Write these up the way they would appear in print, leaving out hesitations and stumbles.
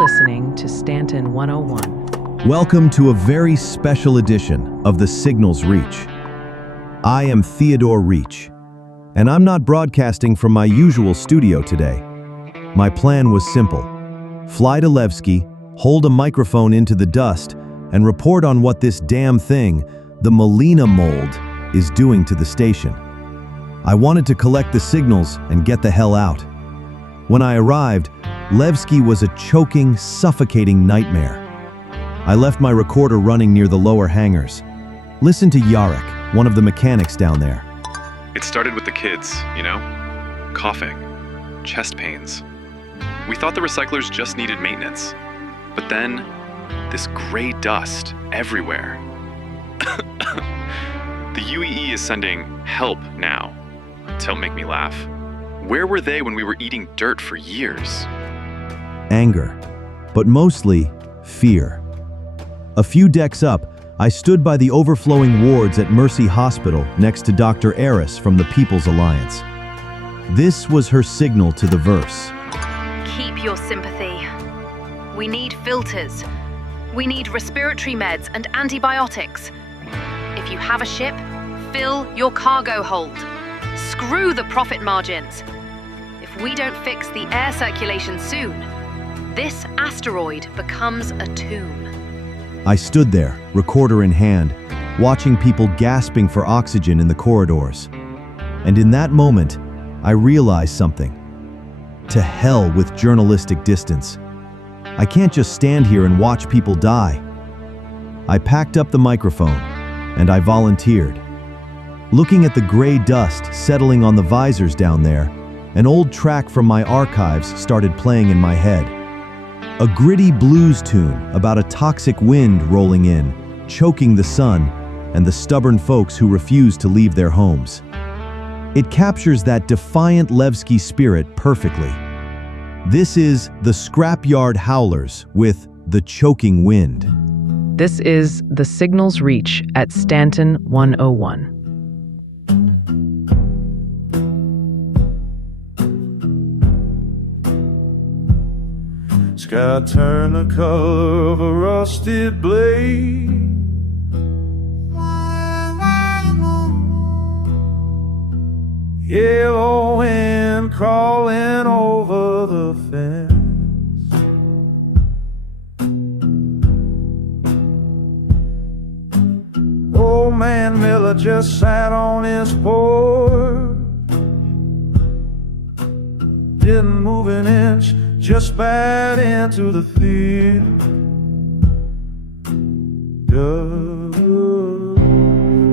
listening to Stanton 101. Welcome to a very special edition of the Signal's Reach. I am Theodor Reech, and I'm not broadcasting from my usual studio today. My plan was simple: fly to Levski, hold a microphone into the dust, and report on what this damn thing, the Molina Mold, is doing to the station. I wanted to collect the signals and get the hell out. When I arrived, Levski was a choking, suffocating nightmare. I left my recorder running near the lower hangars. Listen to Yarek, one of the mechanics down there. It started with the kids, coughing, chest pains. We thought the recyclers just needed maintenance. But then, this gray dust everywhere. The UEE is sending help now. Don't make me laugh. Where were they when we were eating dirt for years? Anger, but mostly fear. A few decks up, I stood by the overflowing wards at Mercy Hospital next to Dr. Eris from the People's Alliance. This was her signal to the verse. Keep your sympathy. We need filters. We need respiratory meds and antibiotics. If you have a ship, fill your cargo hold. Screw the profit margins. If we don't fix the air circulation soon, this asteroid becomes a tomb. I stood there, recorder in hand, watching people gasping for oxygen in the corridors. And in that moment, I realized something. To hell with journalistic distance. I can't just stand here and watch people die. I packed up the microphone, and I volunteered. Looking at the gray dust settling on the visors down there, an old track from my archives started playing in my head. A gritty blues tune about a toxic wind rolling in, choking the sun and the stubborn folks who refuse to leave their homes. It captures that defiant Levski spirit perfectly. This is the Scrapyard Howlers with The Choking Wind. This is the Signal's Reach at Stanton 101. Sky turned the color of a rusted blade. Yellow wind crawling over the fence. Old man Miller just sat on his porch, didn't move an inch, just spat into the field.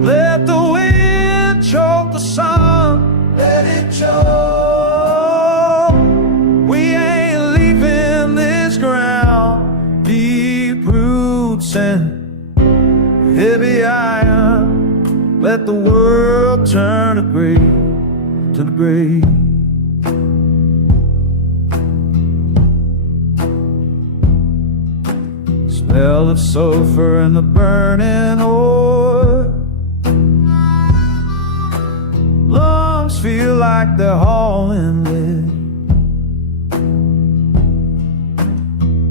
Let the wind choke the sun, let it choke. We ain't leaving this ground. Deep roots and heavy iron. Let the world turn to gray, to the grave. Smell of sulfur and the burning ore. Lungs feel like they're hauling lead.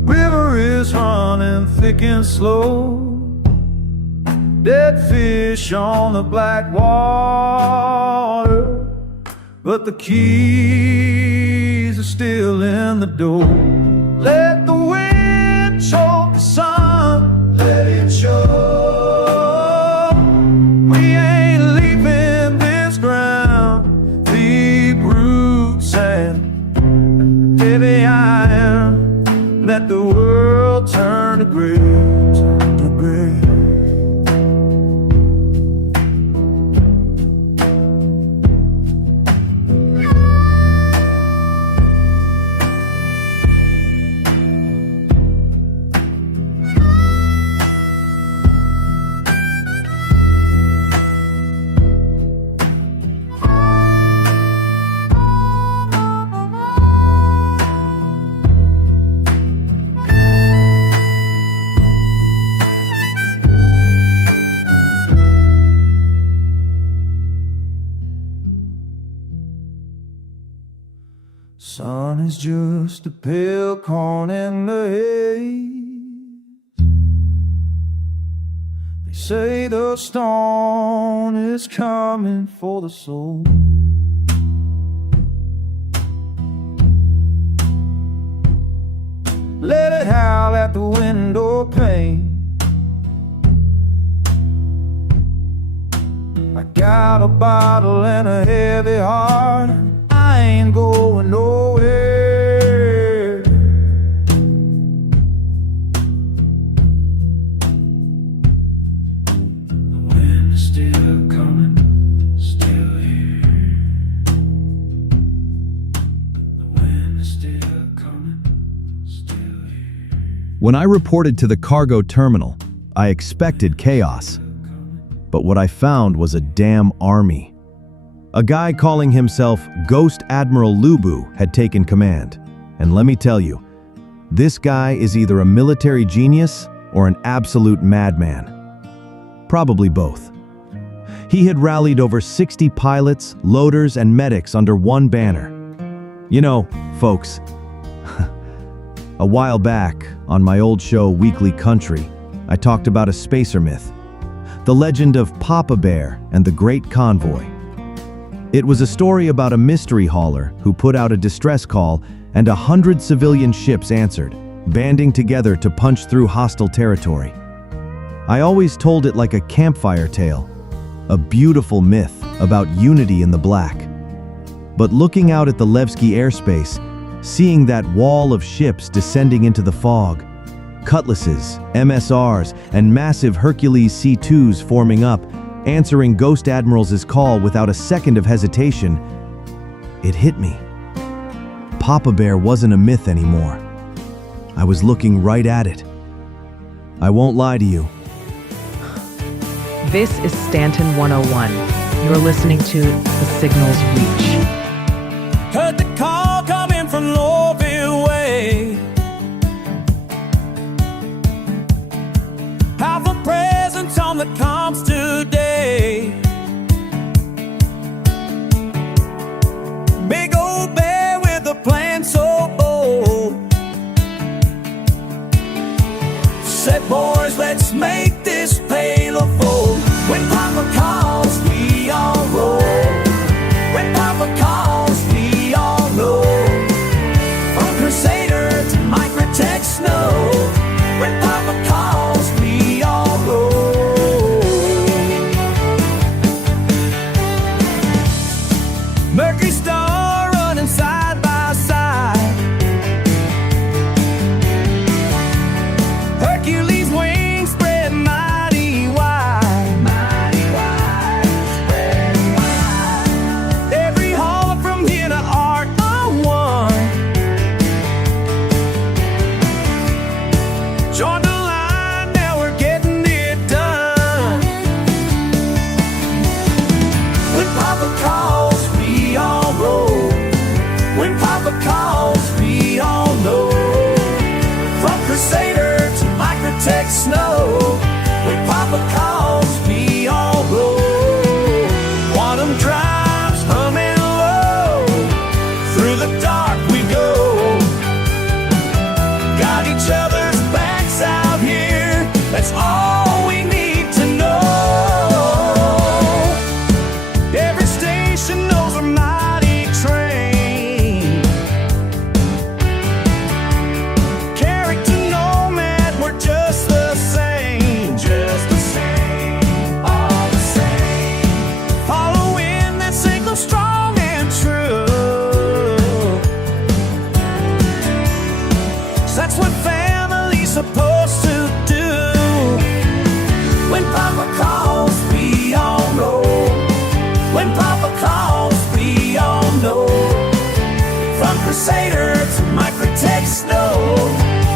River is running thick and slow. Dead fish on the black water, but the keys are still in the door. Let the wind choke the sun, let it show. We ain't leaving this ground. Deep roots and heavy iron. Let the world turn to gray, turn to gray. sun is just a pale corn in the haze. They say the storm is coming for the soul. Let it howl at the window pane. I got a bottle and a heavy heart. I ain't going nowhere. The wind is still coming, still here. The wind is still coming, still here. When I reported to the cargo terminal, I expected chaos. But what I found was a damn army. A guy calling himself Ghost Admiral Lubu had taken command. And let me tell you, this guy is either a military genius or an absolute madman. Probably both. He had rallied over 60 pilots, loaders, and medics under one banner. You know, folks, a while back, on my old show Weekly Country, I talked about a spacer myth. The legend of Papa Bear and the Great Convoy. It was a story about a mystery hauler who put out a distress call and 100 civilian ships answered, banding together to punch through hostile territory. I always told it like a campfire tale, a beautiful myth about unity in the black. But looking out at the Levski airspace, seeing that wall of ships descending into the fog, cutlasses, MSRs, and massive Hercules C2s forming up, answering Ghost Admiral's call without a second of hesitation, it hit me. Papa Bear wasn't a myth anymore. I was looking right at it. I won't lie to you. This is Stanton 101. You're listening to The Signals Reach. Heard the call coming from Lowville Way. Have a presence on the comms today. Big old bear with a plan so bold. Said, boys, let's make this pail of fold. When Papa calls, we all roll. When Papa calls, we all know. From Crusader to Microtech Snow. When Papa calls, we all roll. Mercury Star running side by side. Hercules wings spread mighty wide. Mighty wide, spread wide. Every hauler from here to Argo RAFT. Join the line, now we're getting it done. When Papa calls, we all roll. When Papa calls, we all know. From Crusader to Microtech Snow. When Papa calls, we all roll. Quantum drives humming low. Through the dark we go. Got each other's backs out here. That's all we need to know. Every station knows a mighty train. Character nomad, we're just the same. Just the same, all the same. Following that signal strong and true. That's what family's supposed to do. When Papa calls, we all roll. When Papa calls, we all know. From Crusader to Microtech Snow.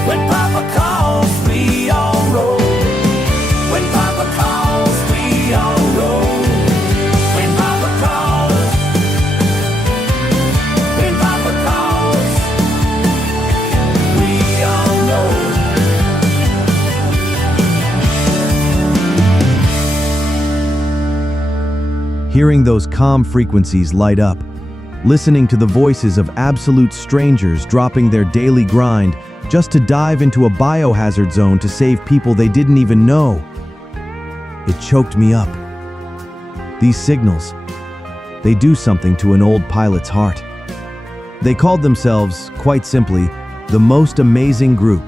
When Papa calls, we all roll. When Papa calls, we all roll. When Papa calls, when Papa calls, we all know. Hearing those calm frequencies light up, listening to the voices of absolute strangers dropping their daily grind just to dive into a biohazard zone to save people they didn't even know. It choked me up. These signals, they do something to an old pilot's heart. They called themselves, quite simply, the most amazing group.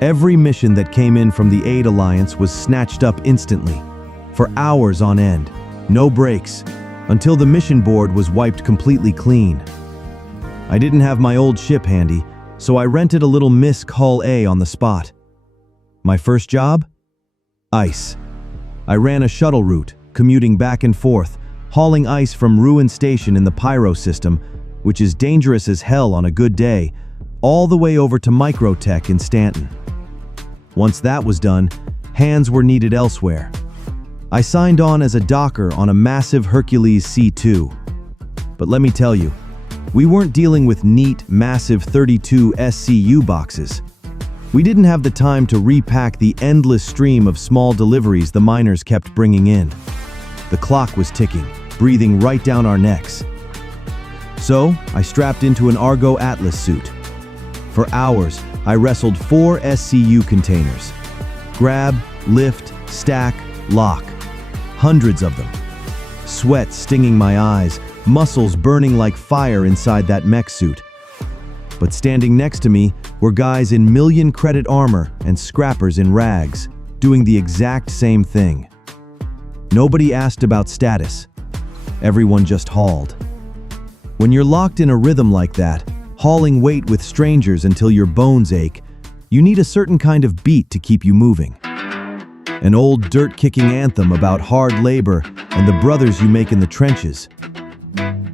Every mission that came in from the Aid Alliance was snatched up instantly, for hours on end, no breaks, until the mission board was wiped completely clean. I didn't have my old ship handy, so I rented a little MISC Hull A on the spot. My first job? Ice. I ran a shuttle route, commuting back and forth, hauling ice from Ruin Station in the Pyro system, which is dangerous as hell on a good day, all the way over to Microtech in Stanton. Once that was done, hands were needed elsewhere. I signed on as a docker on a massive Hercules C2. But let me tell you, we weren't dealing with neat, massive 32 SCU boxes. We didn't have the time to repack the endless stream of small deliveries the miners kept bringing in. The clock was ticking, breathing right down our necks. So, I strapped into an Argo Atlas suit. For hours, I wrestled 4 SCU containers. Grab, lift, stack, lock. Hundreds of them. Sweat stinging my eyes, muscles burning like fire inside that mech suit. But standing next to me were guys in million-credit armor and scrappers in rags, doing the exact same thing. Nobody asked about status. Everyone just hauled. When you're locked in a rhythm like that, hauling weight with strangers until your bones ache, you need a certain kind of beat to keep you moving. An old dirt-kicking anthem about hard labor and the brothers you make in the trenches.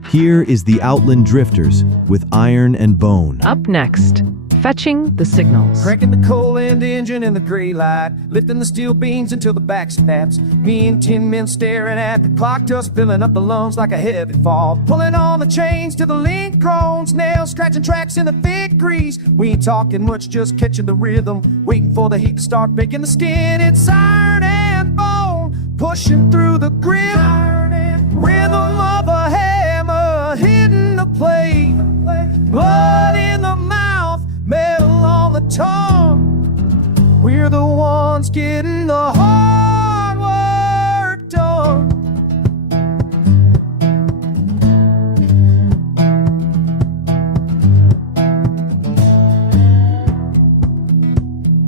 Here is the Outland Drifters with Iron and Bone. Up next, fetching the signals. Cranking the coal end engine in the gray light, lifting the steel beams until the back snaps. Me and 10 men staring at the clock, just filling up the lungs like a heavy fall. Pulling on the chains to the link crones, nails scratching tracks in the thick grease. We ain't talking much, just catching the rhythm, waiting for the heat to start baking the skin. It's iron and bone, pushing through the grim rhythm of a hammer hitting the plate. Blood in the mouth, metal on the tongue. We're the ones getting the hard work done.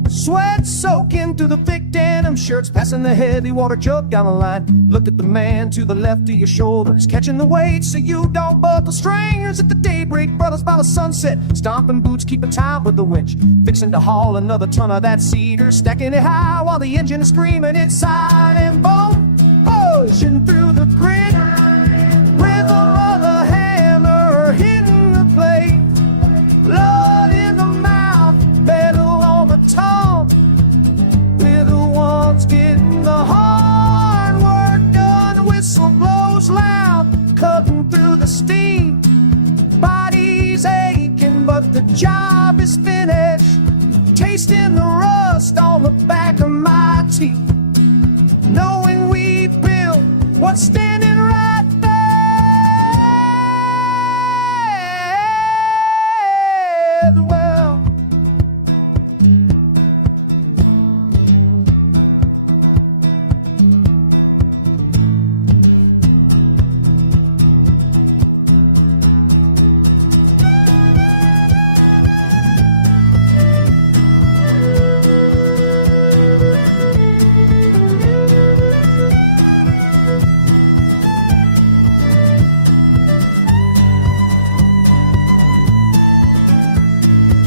Sweat soaking through the thick denim shirts, passing the heavy water jug down the line. Look at the man to the left of your shoulders, catching the weight so you don't butt the stringers at the daybreak brothers by the sunset. Stomping boots, keeping time with the winch, fixing to haul another ton of that cedar, stacking it high while the engine is screaming. It's side and bone, pushing through the grit. Rhythm of the hammer hitting the plate. Blood in the mouth, metal on the tongue. We're the ones getting the hard work done. Whistle blows loud, cutting through the steam. Body's aching, but the job is finished. Tasting the rust on the back of my teeth, knowing we built what's standing right there. Well,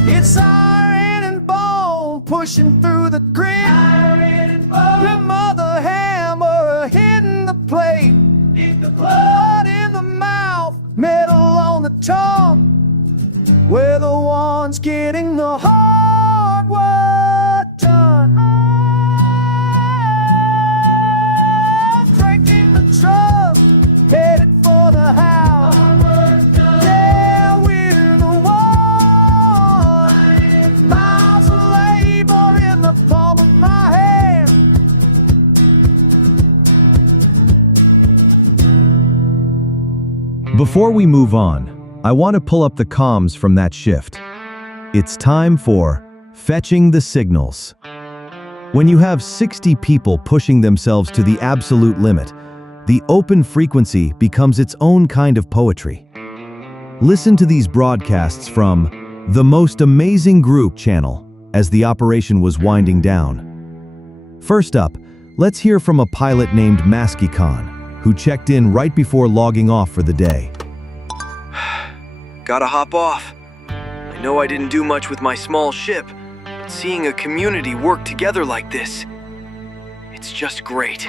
it's iron and bone, pushing through the grit. The mother hammer hitting the plate. The blood in the mouth, metal on the tongue. We're the ones getting the hard work done. Cranking the truck, headed for the house. Yeah, we're the ones. Miles of labor in the palm of my hand. Before we move on, I want to pull up the comms from that shift. It's time for fetching the signals. When you have 60 people pushing themselves to the absolute limit, the open frequency becomes its own kind of poetry. Listen to these broadcasts from the Most Amazing Group channel as the operation was winding down. First up, let's hear from a pilot named Levski, who checked in right before logging off for the day. Gotta hop off. I know I didn't do much with my small ship, but seeing a community work together like this, it's just great.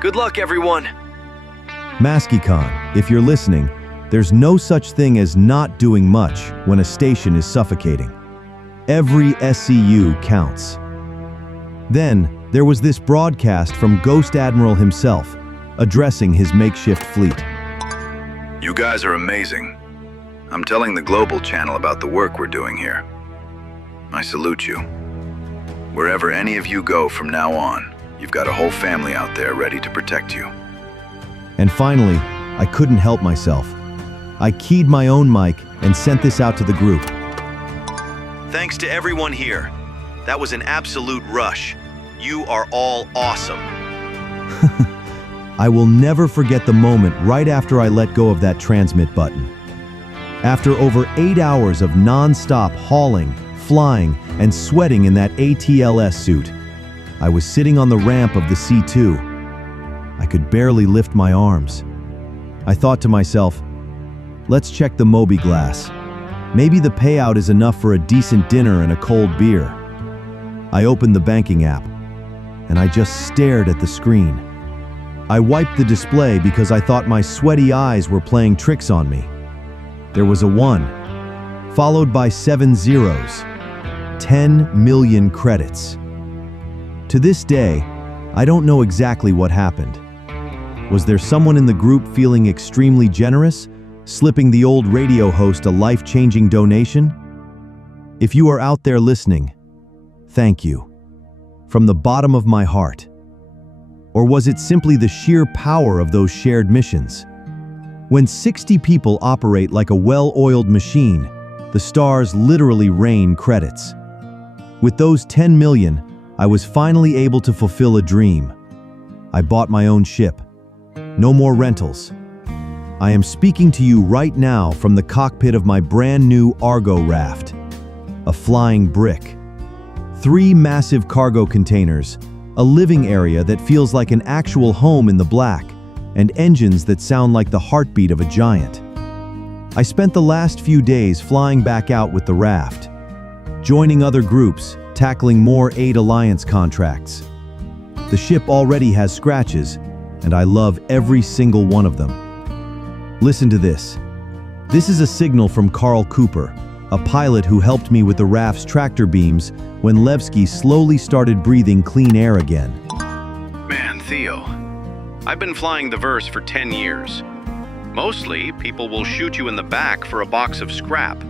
Good luck, everyone. Levski, if you're listening, there's no such thing as not doing much when a station is suffocating. Every SCU counts. Then, there was this broadcast from Ghost Admiral himself, addressing his makeshift fleet. You guys are amazing. I'm telling the global channel about the work we're doing here. I salute you. Wherever any of you go from now on, you've got a whole family out there ready to protect you. And finally, I couldn't help myself. I keyed my own mic and sent this out to the group. Thanks to everyone here. That was an absolute rush. You are all awesome. I will never forget the moment right after I let go of that transmit button. After over 8 hours of non-stop hauling, flying, and sweating in that ATLS suit, I was sitting on the ramp of the C2. I could barely lift my arms. I thought to myself, let's check the Moby glass. Maybe the payout is enough for a decent dinner and a cold beer. I opened the banking app, and I just stared at the screen. I wiped the display because I thought my sweaty eyes were playing tricks on me. There was a 1, followed by 7 zeros. 10 million credits. To this day, I don't know exactly what happened. Was there someone in the group feeling extremely generous, slipping the old radio host a life-changing donation? If you are out there listening, thank you. From the bottom of my heart. Or was it simply the sheer power of those shared missions? When 60 people operate like a well-oiled machine, the stars literally rain credits. With those 10 million, I was finally able to fulfill a dream. I bought my own ship. No more rentals. I am speaking to you right now from the cockpit of my brand new Argo RAFT, a flying brick. 3 massive cargo containers, a living area that feels like an actual home in the black, and engines that sound like the heartbeat of a giant. I spent the last few days flying back out with the raft, joining other groups, tackling more aid alliance contracts. The ship already has scratches, and I love every single one of them. Listen to this. This is a signal from Carl Cooper, a pilot who helped me with the raft's tractor beams when Levski slowly started breathing clean air again. Man, Theo, I've been flying the Verse for 10 years. Mostly, people will shoot you in the back for a box of scrap.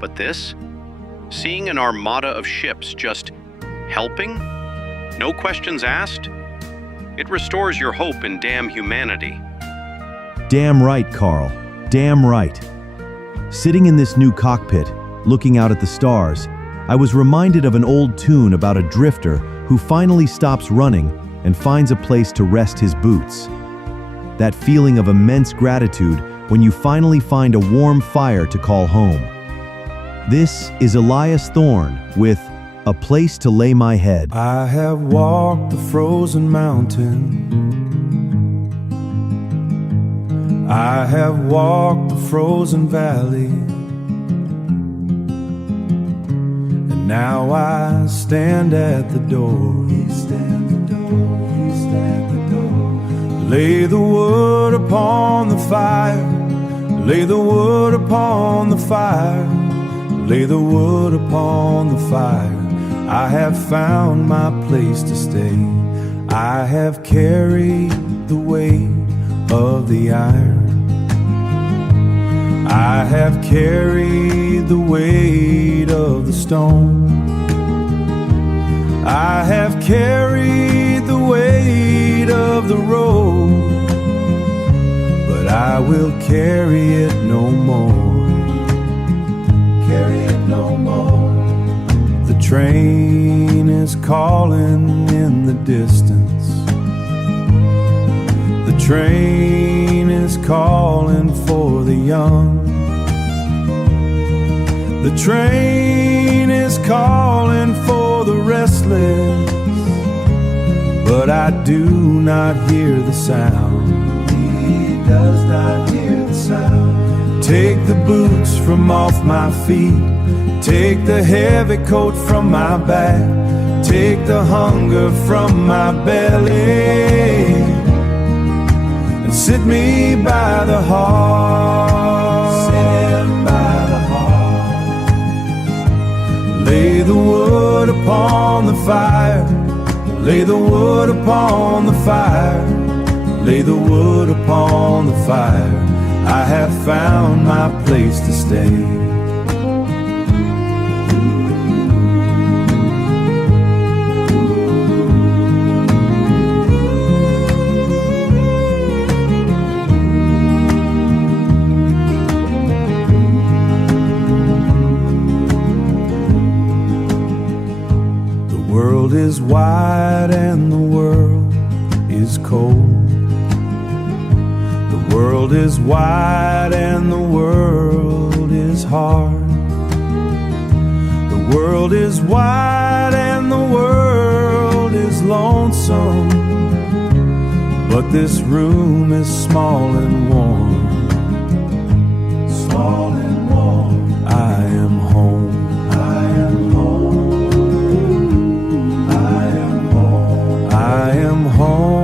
But this? Seeing an armada of ships just helping? No questions asked? It restores your hope in damn humanity. Damn right, Carl. Damn right. Sitting in this new cockpit, looking out at the stars, I was reminded of an old tune about a drifter who finally stops running and finds a place to rest his boots. That feeling of immense gratitude when you finally find a warm fire to call home. This is Elias Thorne with A Place to Lay My Head. I have walked the frozen mountain. I have walked the frozen valley. And now I stand at the door. Lay the wood upon the fire. Lay the wood upon the fire. Lay the wood upon the fire. I have found my place to stay. I have carried the weight of the iron. I have carried the weight of the stone. I have carried the weight of the road. But I will carry it no more. Carry it no more. The train is calling in the distance. The train is calling for the young. The train is calling for the restless, but I do not hear the sound. He does not hear the sound. Take the boots from off my feet. Take the heavy coat from my back. Take the hunger from my belly. And sit me by the hearth. Sit him by the hearth. Lay the wood upon the fire. Lay the wood upon the fire. Lay the wood upon the fire. I have found my place to stay. The world is wide and the world is cold. The world is wide and the world is hard. The world is wide and the world is lonesome. But this room is small and warm. Small and warm. I am home. I am home. I am home. I am home.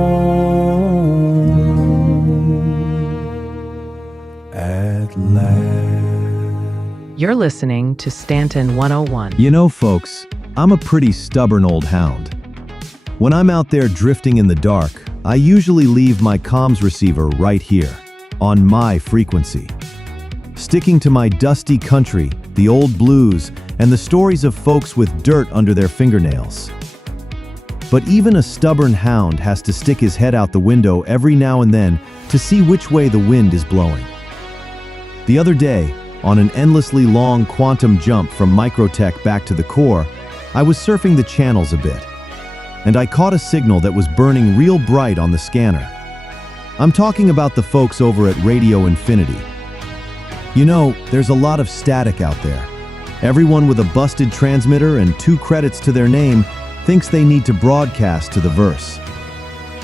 You're listening to Stanton 101. You know, folks, I'm a pretty stubborn old hound. When I'm out there drifting in the dark, I usually leave my comms receiver right here, on my frequency. Sticking to my dusty country, the old blues, and the stories of folks with dirt under their fingernails. But even a stubborn hound has to stick his head out the window every now and then to see which way the wind is blowing. The other day, on an endlessly long quantum jump from microtech back to the core, I was surfing the channels a bit, and I caught a signal that was burning real bright on the scanner. I'm talking about the folks over at Radio Infinity. You know, there's a lot of static out there. Everyone with a busted transmitter and 2 credits to their name thinks they need to broadcast to the verse.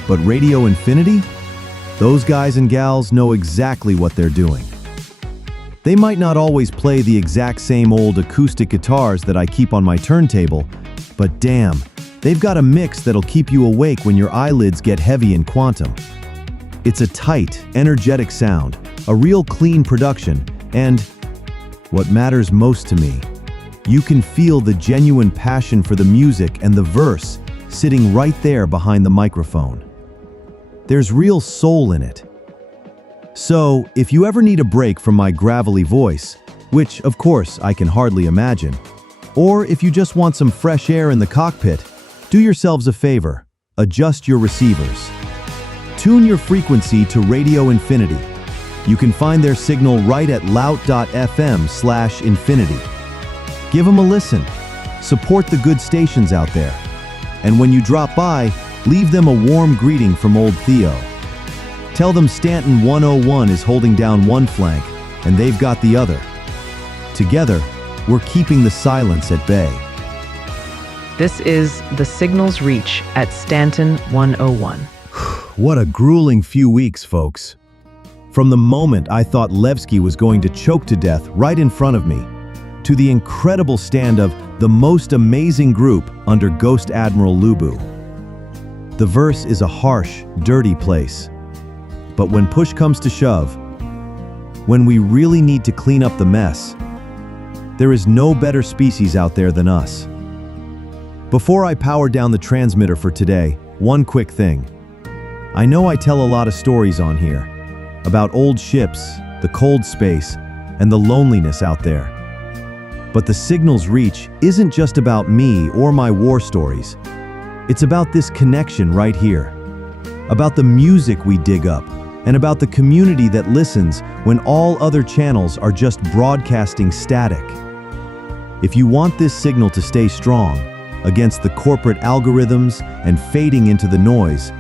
But Radio Infinity? Those guys and gals know exactly what they're doing. They might not always play the exact same old acoustic guitars that I keep on my turntable, but damn, they've got a mix that'll keep you awake when your eyelids get heavy in quantum. It's a tight, energetic sound, a real clean production, and what matters most to me, you can feel the genuine passion for the music and the verse sitting right there behind the microphone. There's real soul in it. So, if you ever need a break from my gravelly voice, which, of course, I can hardly imagine, or if you just want some fresh air in the cockpit, do yourselves a favor, adjust your receivers. Tune your frequency to Radio Infinity. You can find their signal right at lout.fm/infinity. Give them a listen. Support the good stations out there. And when you drop by, leave them a warm greeting from old Theo. Tell them Stanton 101 is holding down one flank, and they've got the other. Together, we're keeping the silence at bay. This is The Signal's Reach at Stanton 101. What a grueling few weeks, folks. From the moment I thought Levski was going to choke to death right in front of me, to the incredible stand of the most amazing group under Ghost Admiral Lubu. The verse is a harsh, dirty place. But when push comes to shove, when we really need to clean up the mess, there is no better species out there than us. Before I power down the transmitter for today, one quick thing. I know I tell a lot of stories on here, about old ships, the cold space, and the loneliness out there. But the Signal's Reach isn't just about me or my war stories. It's about this connection right here, about the music we dig up, and about the community that listens when all other channels are just broadcasting static. If you want this signal to stay strong against the corporate algorithms and fading into the noise,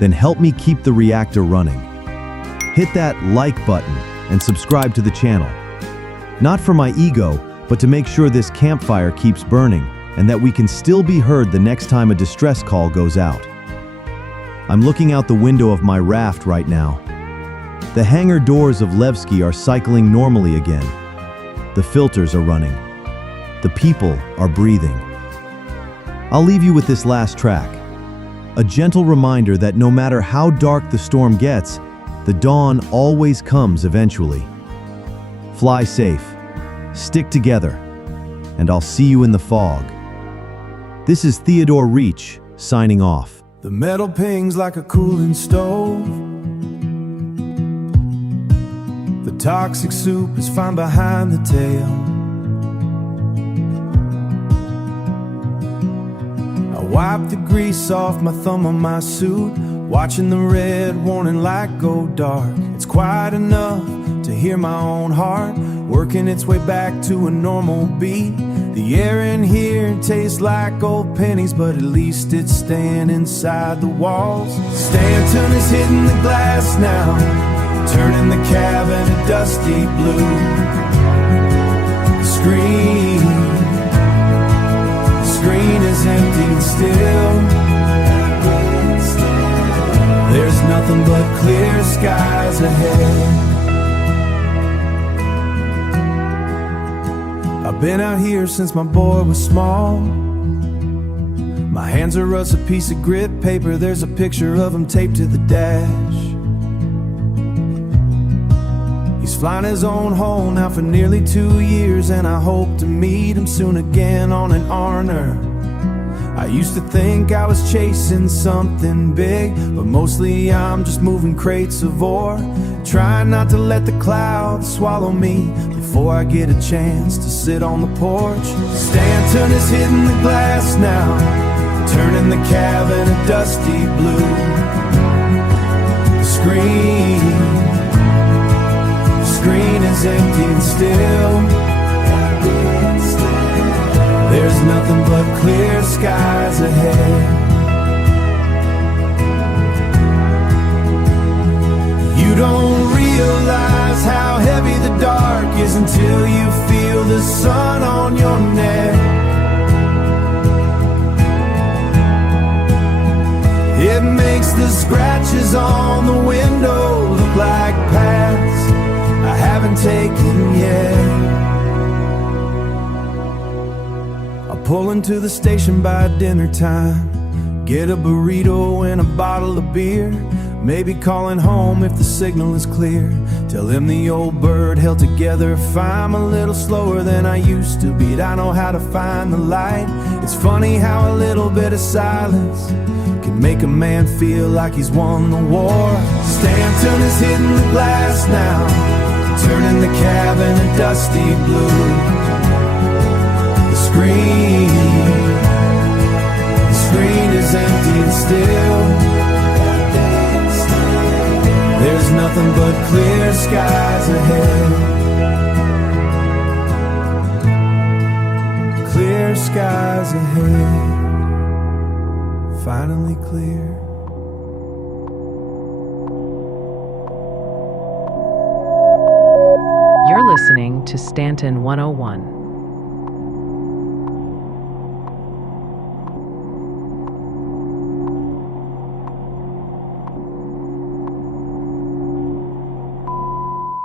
then help me keep the reactor running. Hit that like button and subscribe to the channel. Not for my ego, but to make sure this campfire keeps burning and that we can still be heard the next time a distress call goes out. I'm looking out the window of my raft right now. The hangar doors of Levski are cycling normally again. The filters are running. The people are breathing. I'll leave you with this last track. A gentle reminder that no matter how dark the storm gets, the dawn always comes eventually. Fly safe, stick together, and I'll see you in the fog. This is Theodor Reech, signing off. The metal pings like a cooling stove. The toxic soup is fine behind the tail. I wipe the grease off my thumb on my suit, watching the red warning light go dark. It's quiet enough to hear my own heart working its way back to a normal beat. The air in here tastes like old pennies, but at least it's staying inside the walls. Stanton is hitting the glass now, turning the cabin a dusty blue. The screen is empty and still. There's nothing but clear skies ahead. I've been out here since my boy was small. My hands are us a piece of grit paper. There's a picture of him taped to the dash. He's flying his own home now for nearly 2 years, and I hope to meet him soon again on an Arner. I used to think I was chasing something big, but mostly I'm just moving crates of ore, trying not to let the clouds swallow me before I get a chance to sit on the porch. Stanton is hitting the glass now, turning the cabin a dusty blue. The screen is empty and still. There's nothing but clear skies ahead. You don't realize how heavy the dark is until you feel the sun on your neck. It makes the scratches on the window look like paths I haven't taken yet. Pull into the station by dinner time, get a burrito and a bottle of beer, maybe calling home if the signal is clear. Tell him the old bird held together. If I'm a little slower than I used to be, I know how to find the light. It's funny how a little bit of silence can make a man feel like he's won the war. Stanton is hitting the glass now, turning the cabin a dusty blue. The screen is empty and still. There's nothing but clear skies ahead. Clear skies ahead. Finally clear. You're listening to Stanton 101.